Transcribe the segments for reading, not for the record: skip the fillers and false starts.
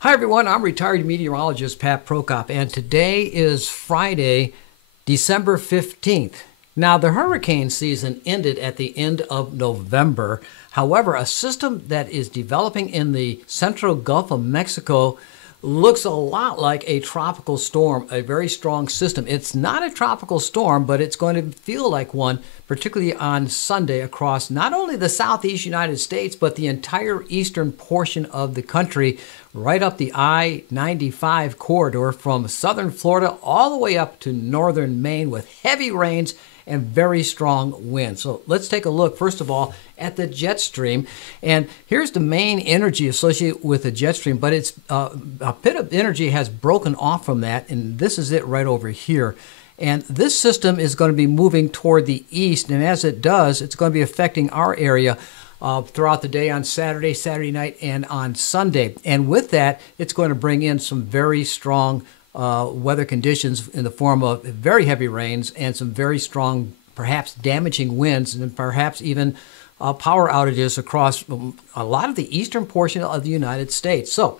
Hi everyone, I'm retired meteorologist Pat Prokop, and today is Friday, December 15th. Now, the hurricane season ended at the end of November. However, a system that is developing in the central Gulf of Mexico looks a lot like a tropical storm, a very strong system. It's not a tropical storm, but it's going to feel like one, particularly on Sunday across not only the southeast United States, but the entire eastern portion of the country, right up the I-95 corridor from southern Florida all the way up to northern Maine with heavy rains and very strong winds. So let's take a look, first of all, at the jet stream. And here's the main energy associated with the jet stream, but it's a bit of energy has broken off from that, and this is it right over here. And this system is going to be moving toward the east, and as it does, it's going to be affecting our area throughout the day on Saturday, Saturday night, and on Sunday. And with that, it's going to bring in some very strong weather conditions in the form of very heavy rains and some very strong, perhaps damaging winds, and perhaps even power outages across a lot of the eastern portion of the United States. So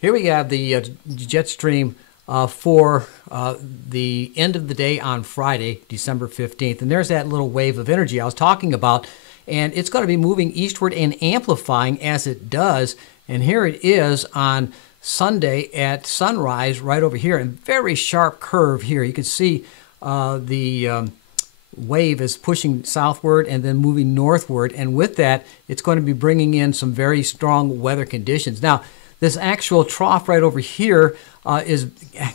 here we have the jet stream for the end of the day on Friday, December 15th. And there's that little wave of energy I was talking about. And it's going to be moving eastward and amplifying as it does. And here it is on Sunday at sunrise right over here, and very sharp curve here. You can see the wave is pushing southward and then moving northward, and with that, it's going to be bringing in some very strong weather conditions. Now, this actual trough right over here is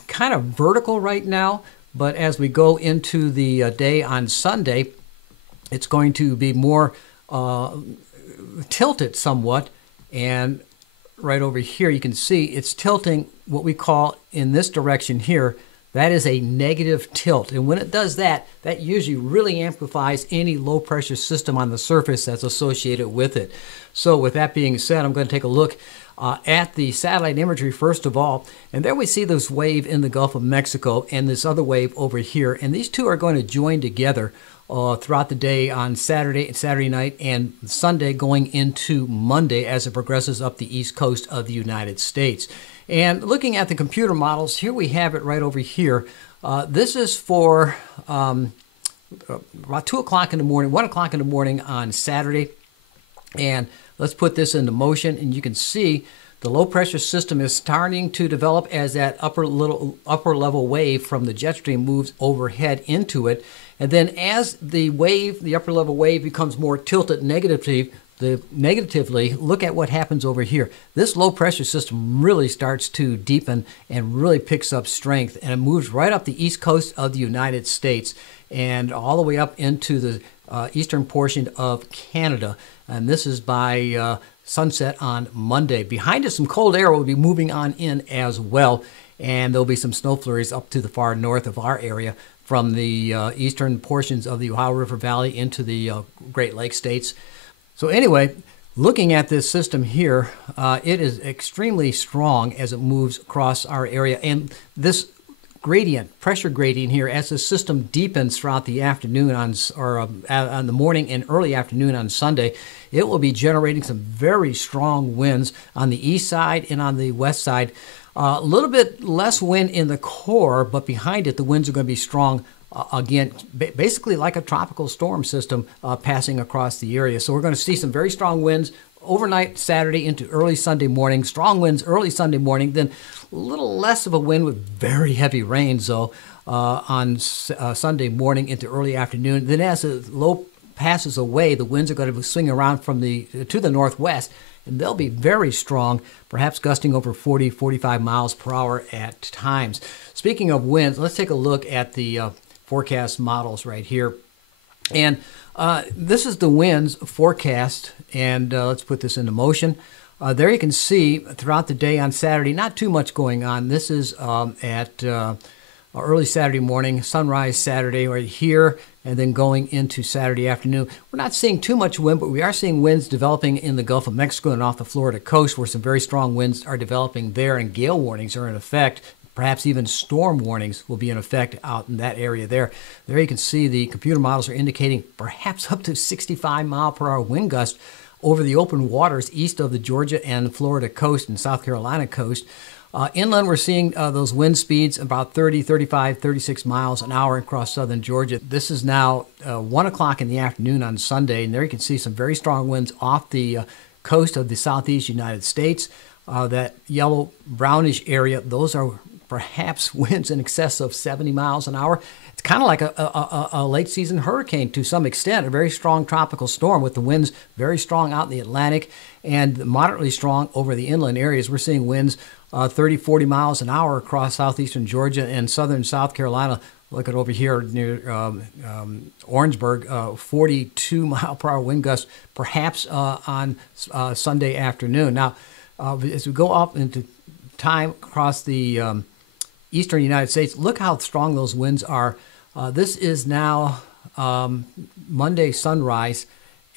kind of vertical right now, but as we go into the day on Sunday, it's going to be more tilted somewhat, and right over here, you can see it's tilting what we call in this direction here. That is a negative tilt. And when it does that, that usually really amplifies any low pressure system on the surface that's associated with it. So with that being said, I'm going to take a look at the satellite imagery first of all. And there we see this wave in the Gulf of Mexico and this other wave over here. And these two are going to join together throughout the day on Saturday night, and Sunday going into Monday as it progresses up the east coast of the United States. And looking at the computer models, here we have it right over here. This is for about 2 o'clock in the morning, 1 o'clock in the morning on Saturday. And let's put this into motion, and you can see the low pressure system is starting to develop as that upper level wave from the jet stream moves overhead into it. And then as the wave, the upper level wave, becomes more tilted negatively, look at what happens over here. This low pressure system really starts to deepen and really picks up strength, and it moves right up the east coast of the United States and all the way up into the eastern portion of Canada. And this is by sunset on Monday. Behind us, some cold air will be moving on in as well, and there'll be some snow flurries up to the far north of our area from the eastern portions of the Ohio River Valley into the Great Lakes states. So anyway, looking at this system here, it is extremely strong as it moves across our area. And this gradient, pressure gradient here, as the system deepens throughout the afternoon on the morning and early afternoon on Sunday, it will be generating some very strong winds on the east side and on the west side. A little bit less wind in the core, but behind it, the winds are going to be strong again, basically like a tropical storm system passing across the area. So we're going to see some very strong winds overnight Saturday into early Sunday morning, strong winds early Sunday morning, then a little less of a wind with very heavy rains, though, on Sunday morning into early afternoon. Then as the low passes away, the winds are going to swing around from to the northwest, and they'll be very strong, perhaps gusting over 40, 45 miles per hour at times. Speaking of winds, let's take a look at the forecast models right here. And this is the winds forecast, and let's put this into motion. There you can see throughout the day on Saturday, not too much going on. This is at early Saturday morning, sunrise Saturday right here, and then going into Saturday afternoon. We're not seeing too much wind, but we are seeing winds developing in the Gulf of Mexico and off the Florida coast, where some very strong winds are developing there, and gale warnings are in effect. Perhaps even storm warnings will be in effect out in that area there. There you can see the computer models are indicating perhaps up to 65 mile per hour wind gusts over the open waters east of the Georgia and Florida coast and South Carolina coast. Inland, we're seeing those wind speeds about 30, 35, 36 miles an hour across southern Georgia. This is now 1 o'clock in the afternoon on Sunday, and there you can see some very strong winds off the coast of the southeast United States. That yellow brownish area, those are perhaps winds in excess of 70 miles an hour. It's kind of like a late season hurricane to some extent, a very strong tropical storm with the winds very strong out in the Atlantic and moderately strong over the inland areas. We're seeing winds 30, 40 miles an hour across southeastern Georgia and southern South Carolina. Look at over here near Orangeburg, 42 mile per hour wind gusts, perhaps on Sunday afternoon. Now, as we go up into time across the eastern United States, look how strong those winds are. This is now Monday sunrise,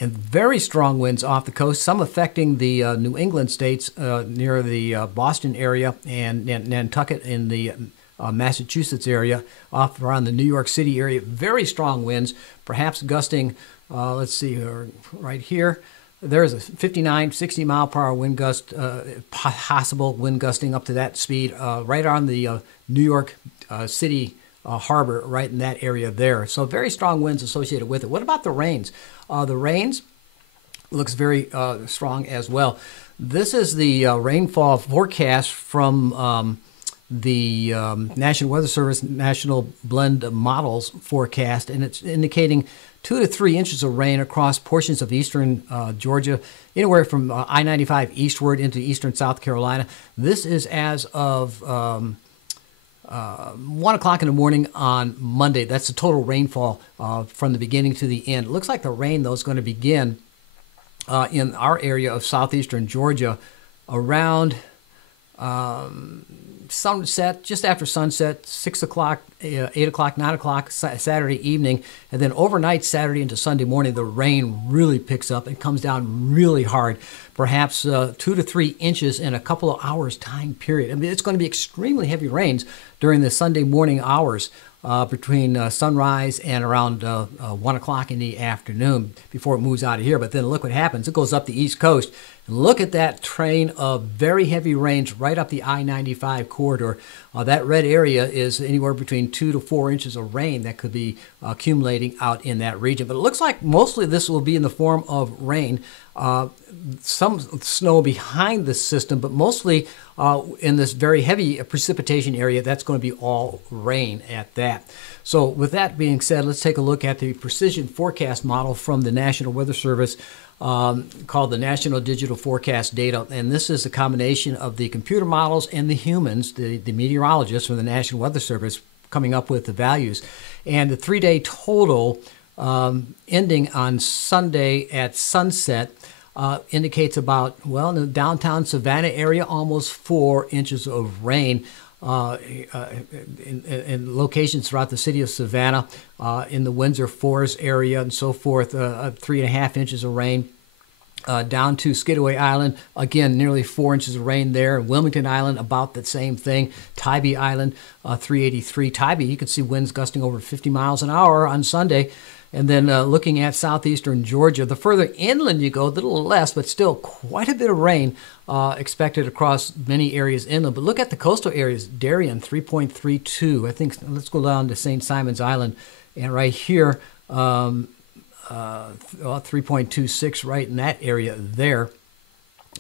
and very strong winds off the coast, some affecting the New England states near the Boston area and Nantucket in the Massachusetts area, off around the New York City area. Very strong winds, perhaps gusting, let's see, right here. There's a 59, 60 mile per hour wind gust, possible wind gusting up to that speed, right on the New York City harbor, right in that area there. So very strong winds associated with it. What about the rains? The rains looks very strong as well. This is the rainfall forecast from the National Weather Service National Blend Models forecast, and it's indicating 2 to 3 inches of rain across portions of eastern Georgia, anywhere from I-95 eastward into eastern South Carolina. This is as of 1 o'clock in the morning on Monday. That's the total rainfall from the beginning to the end. It looks like the rain, though, is going to begin in our area of southeastern Georgia around sunset, just after sunset, 6 o'clock, 8 o'clock, 9 o'clock Saturday evening, and then overnight Saturday into Sunday morning, the rain really picks up and comes down really hard, perhaps 2 to 3 inches in a couple of hours time period. I mean, it's going to be extremely heavy rains during the Sunday morning hours between sunrise and around 1 o'clock in the afternoon before it moves out of here. But then look what happens. It goes up the East Coast. And look at that train of very heavy rains right up the I-95 corridor. That red area is anywhere between 2 to 4 inches of rain that could be accumulating out in that region. But it looks like mostly this will be in the form of rain. Some snow behind the system, but mostly in this very heavy precipitation area, that's going to be all rain at that. So with that being said, let's take a look at the precision forecast model from the National Weather Service called the National Digital Forecast Data. And this is a combination of the computer models and the humans, the meteorologists from the National Weather Service, coming up with the values. And the 3-day total ending on Sunday at sunset indicates about, well, in the downtown Savannah area, almost 4 inches of rain in locations throughout the city of Savannah, in the Windsor Forest area and so forth, 3.5 inches of rain. Down to Skidaway Island, again, nearly 4 inches of rain there. Wilmington Island, about the same thing. Tybee Island, 383. Tybee, you can see winds gusting over 50 miles an hour on Sunday. And then looking at southeastern Georgia, the further inland you go, a little less, but still quite a bit of rain expected across many areas inland. But look at the coastal areas. Darien, 3.32. I think, let's go down to St. Simon's Island. And right here, 3.26 right in that area there.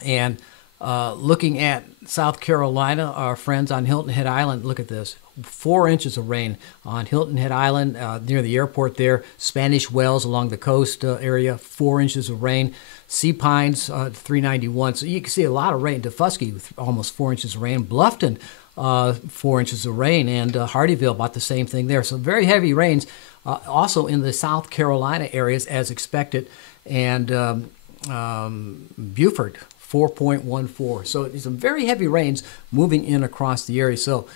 And looking at South Carolina, our friends on Hilton Head Island, look at this. 4 inches of rain on Hilton Head Island near the airport there. Spanish Wells along the coast area, 4 inches of rain. Sea Pines, 391. So you can see a lot of rain. Defusky, almost 4 inches of rain. Bluffton, 4 inches of rain. And Hardyville, about the same thing there. So very heavy rains also in the South Carolina areas as expected. And Beaufort, 4.14. So some very heavy rains moving in across the area. So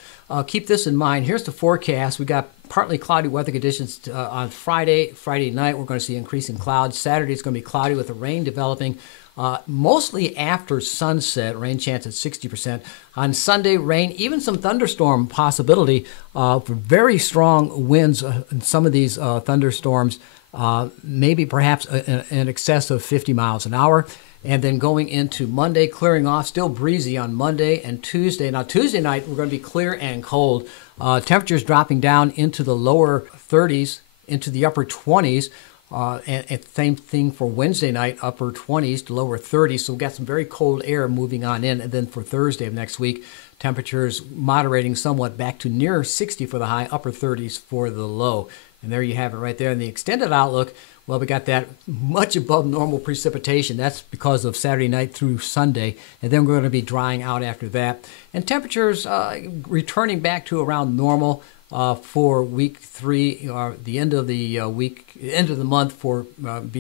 keep this in mind. Here's the forecast. We got partly cloudy weather conditions on Friday night. We're going to see increasing clouds. Saturday is going to be cloudy with the rain developing mostly after sunset. Rain chance at 60%. On Sunday, rain, even some thunderstorm possibility for very strong winds in some of these thunderstorms maybe perhaps in excess of 50 miles an hour. And then going into Monday, clearing off, still breezy on Monday and Tuesday. Now, Tuesday night, we're going to be clear and cold. Temperatures dropping down into the lower 30s, into the upper 20s. And same thing for Wednesday night, upper 20s to lower 30s. So we've got some very cold air moving on in. And then for Thursday of next week, temperatures moderating somewhat back to near 60 for the high, upper 30s for the low. And there you have it right there. In the extended outlook, well, we got that much above normal precipitation. That's because of Saturday night through Sunday. And then we're going to be drying out after that. And temperatures returning back to around normal for week 3, or the end of the end of the month for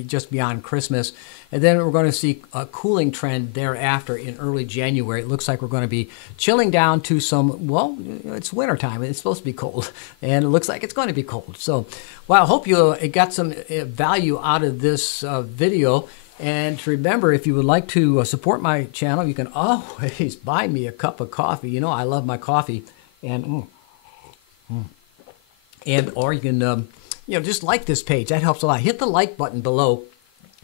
just beyond Christmas. And then we're going to see a cooling trend thereafter in early January. It looks like we're going to be chilling down to some, well, it's wintertime. It's supposed to be cold, and it looks like it's going to be cold. So, well, I hope you got some value out of this video. And remember, if you would like to support my channel, you can always buy me a cup of coffee. You know, I love my coffee. And or you can just like this page. That helps a lot. Hit the like button below,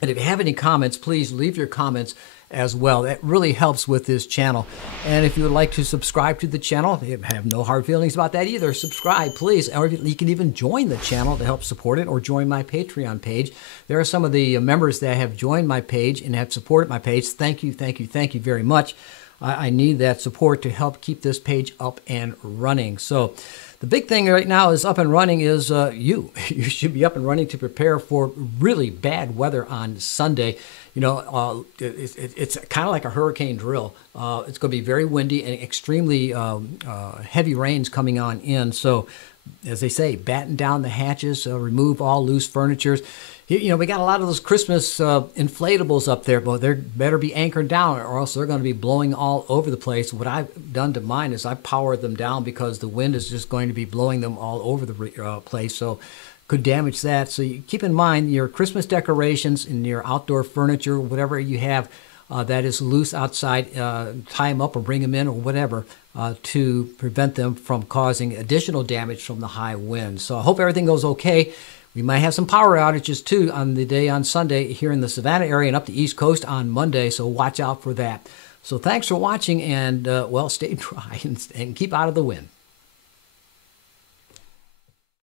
and if you have any comments, please leave your comments as well. That really helps with this channel. And if you would like to subscribe to the channel, have no hard feelings about that either. Subscribe, please. Or you can even join the channel to help support it, or join my Patreon page. There are some of the members that have joined my page and have supported my page. Thank you, thank you, thank you very much. I need that support to help keep this page up and running. So the big thing right now is up and running is you. You should be up and running to prepare for really bad weather on Sunday. You know, it's kind of like a hurricane drill. It's going to be very windy and extremely heavy rains coming on in. So, as they say, batten down the hatches, remove all loose furnitures. You know, we got a lot of those Christmas inflatables up there, but they better be anchored down, or else they're going to be blowing all over the place. What I've done to mine is I powered them down because the wind is just going to be blowing them all over the place. So could damage that. So you keep in mind your Christmas decorations and your outdoor furniture, whatever you have that is loose outside, tie them up or bring them in or whatever to prevent them from causing additional damage from the high winds. So I hope everything goes okay. We might have some power outages too on the day on Sunday here in the Savannah area and up the East Coast on Monday, so watch out for that. So thanks for watching, and well, stay dry and keep out of the wind.